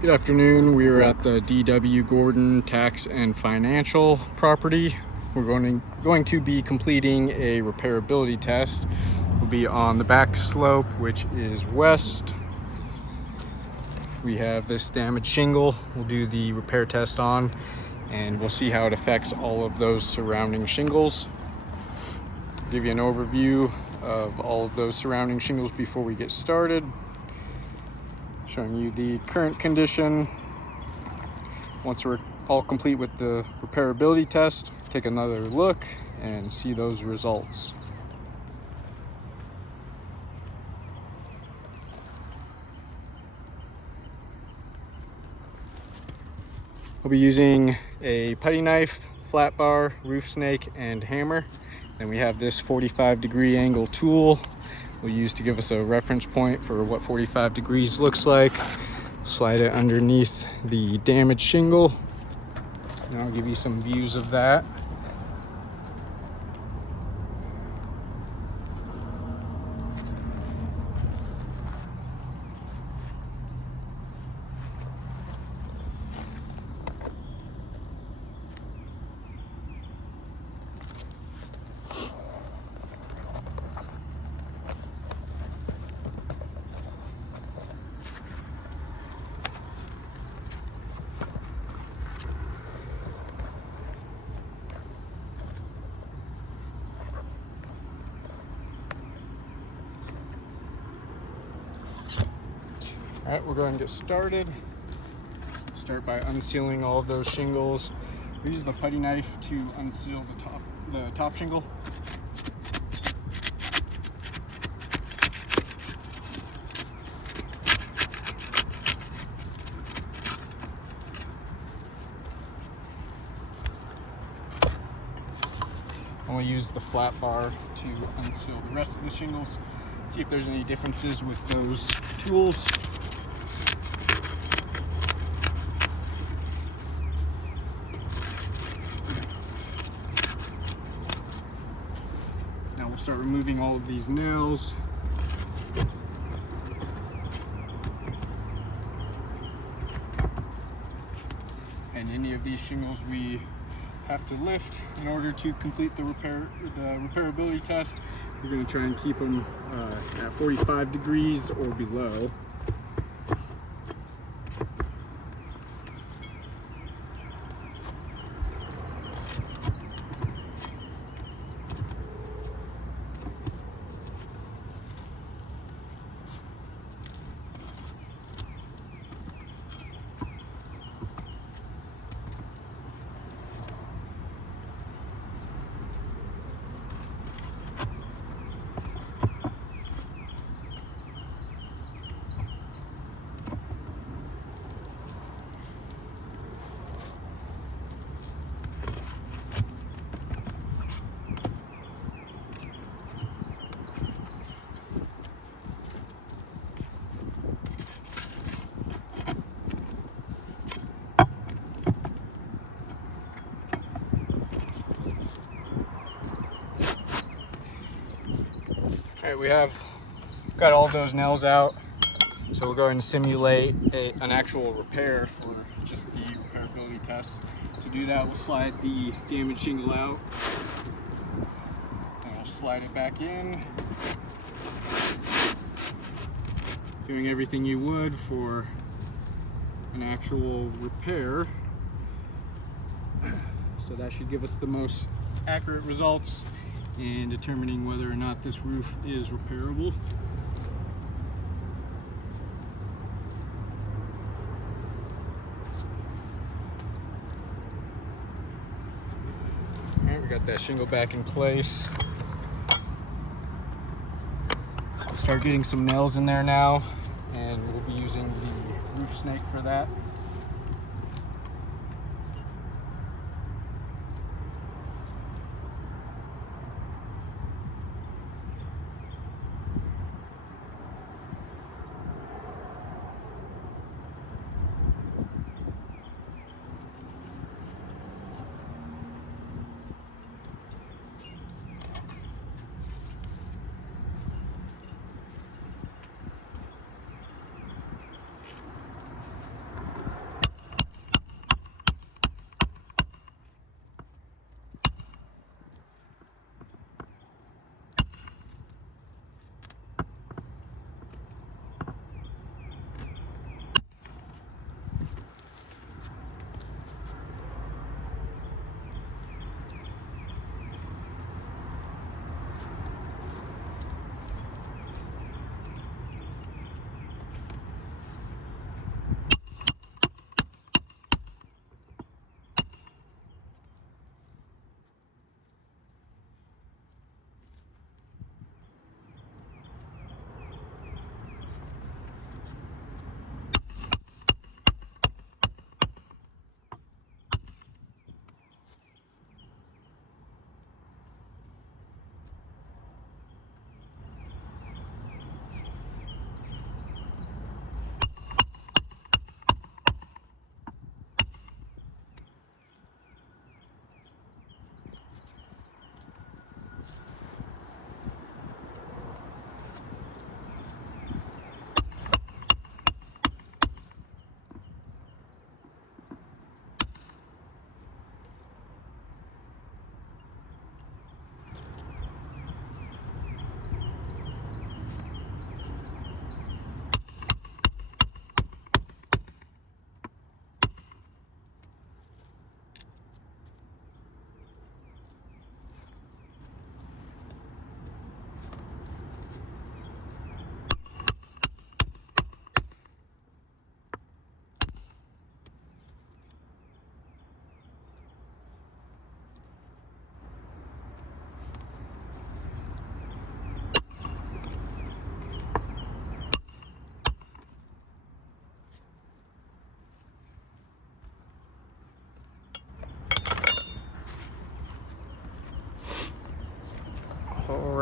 Good afternoon. We are at the D.W. Gordon Tax and Financial property. We're going to be completing a repairability test. We'll be on the back slope, which is west. We have this damaged shingle we'll do the repair test on, and we'll see how it affects all of those surrounding shingles. I'll give you an overview of all of those surrounding shingles before we get started. Showing you the current condition. Once we're all complete with the repairability test, take another look and see those results. We'll be using a putty knife, flat bar, roof snake, and hammer. Then we have this 45-degree angle tool we'll use to give us a reference point for what 45 degrees looks like. Slide it underneath the damaged shingle, and I'll give you some views of that. All right, we're going to get started. Start by unsealing all of those shingles. We use the putty knife to unseal the top shingle. And we'll use the flat bar to unseal the rest of the shingles. See if there's any differences with those tools. Now we'll start removing all of these nails. And any of these shingles we have to lift in order to complete the repairability test. We're going to try and keep them at 45 degrees or below. All right, we have got all of those nails out, so we're going to simulate an actual repair for just the repairability test. To do that, we'll slide the damaged shingle out, and we'll slide it back in, doing everything you would for an actual repair. So that should give us the most accurate results in determining whether or not this roof is repairable. All right, we got that shingle back in place. Start getting some nails in there now, and we'll be using the roof snake for that.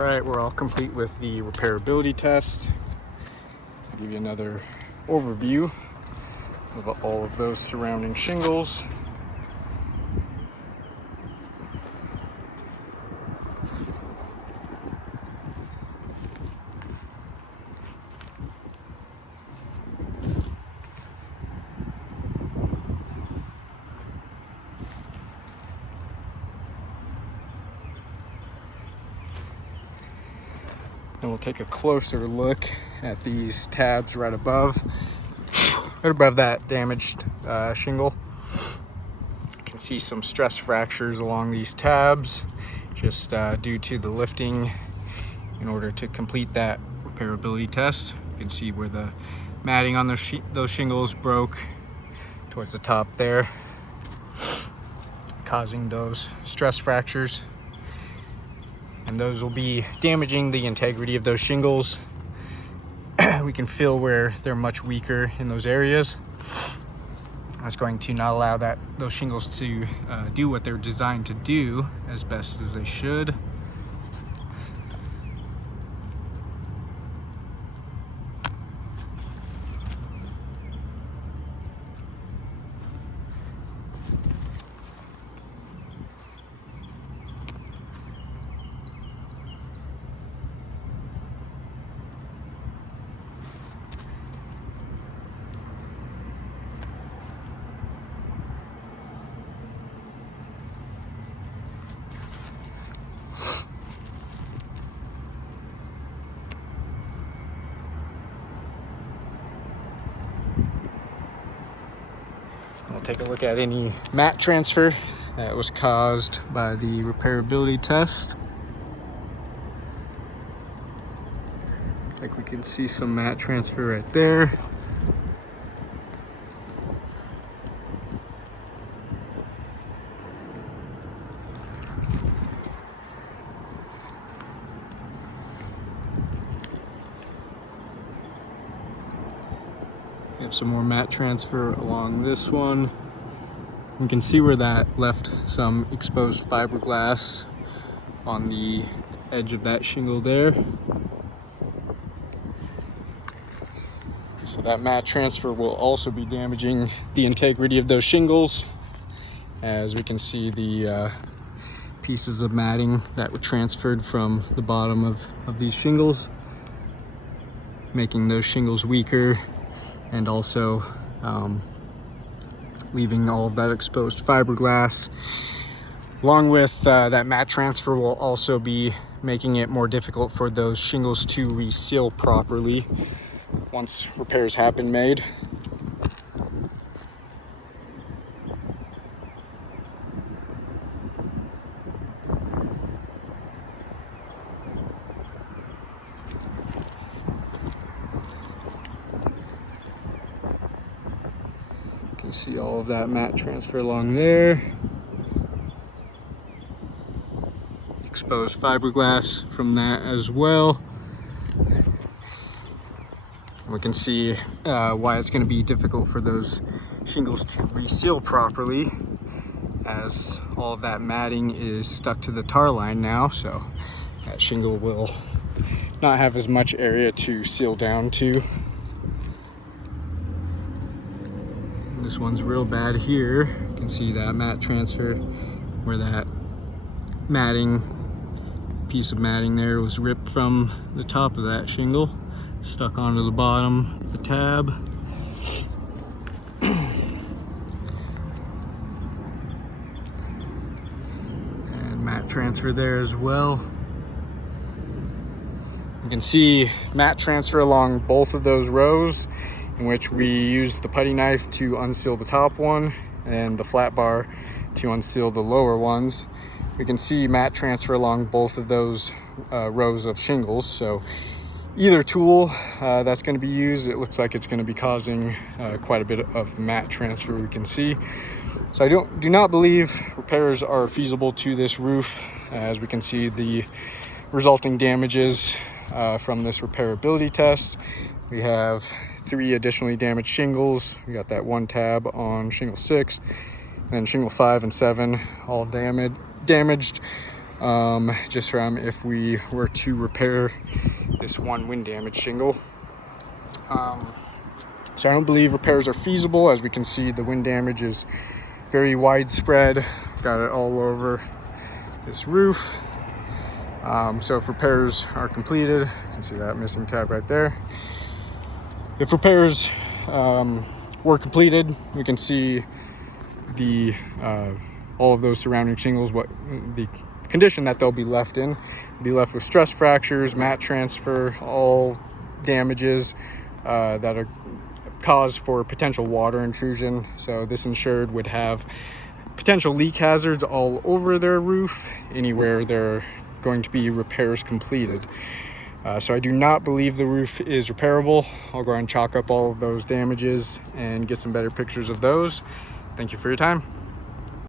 right, we're all complete with the repairability test. I'll give you another overview of all of those surrounding shingles. And we'll take a closer look at these tabs right above that damaged shingle. You can see some stress fractures along these tabs, just due to the lifting in order to complete that repairability test. You can see where the matting on those shingles broke towards the top there, causing those stress fractures. And those will be damaging the integrity of those shingles. We can feel where they're much weaker in those areas. That's going to not allow those shingles to do what they're designed to do as best as they should. We'll take a look at any mat transfer that was caused by the repairability test. Looks like we can see some mat transfer right there. We have some more mat transfer along this one. You can see where that left some exposed fiberglass on the edge of that shingle there. So that mat transfer will also be damaging the integrity of those shingles. As we can see, the pieces of matting that were transferred from the bottom of these shingles, making those shingles weaker, and also leaving all of that exposed fiberglass. Along with that mat transfer will also be making it more difficult for those shingles to reseal properly once repairs have been made. You can see all of that mat transfer along there. Exposed fiberglass from that as well. We can see why it's going to be difficult for those shingles to reseal properly, as all of that matting is stuck to the tar line now, so that shingle will not have as much area to seal down to. This one's real bad here. You can see that mat transfer where that piece of matting there was ripped from the top of that shingle, stuck onto the bottom of the tab. And mat transfer there as well. You can see mat transfer along both of those rows, in which we use the putty knife to unseal the top one and the flat bar to unseal the lower ones. We can see mat transfer along both of those rows of shingles. So either tool that's going to be used, it looks like it's going to be causing quite a bit of mat transfer, we can see. So I do not believe repairs are feasible to this roof, as we can see the resulting damages from this repairability test. We have 3 additionally damaged shingles. We got that one tab on shingle 6, and shingle 5 and 7 all damaged. just from if we were to repair this one wind damage shingle. So I don't believe repairs are feasible. As we can see, the wind damage is very widespread. Got it all over this roof. So if repairs are completed, you can see that missing tab right there. If repairs were completed, we can see the all of those surrounding shingles, what the condition that they'll be left in. Be left with stress fractures, mat transfer, all damages that are cause for potential water intrusion. So this insured would have potential leak hazards all over their roof, anywhere there are going to be repairs completed. So I do not believe the roof is repairable. I'll go ahead and chalk up all of those damages and get some better pictures of those. Thank you for your time.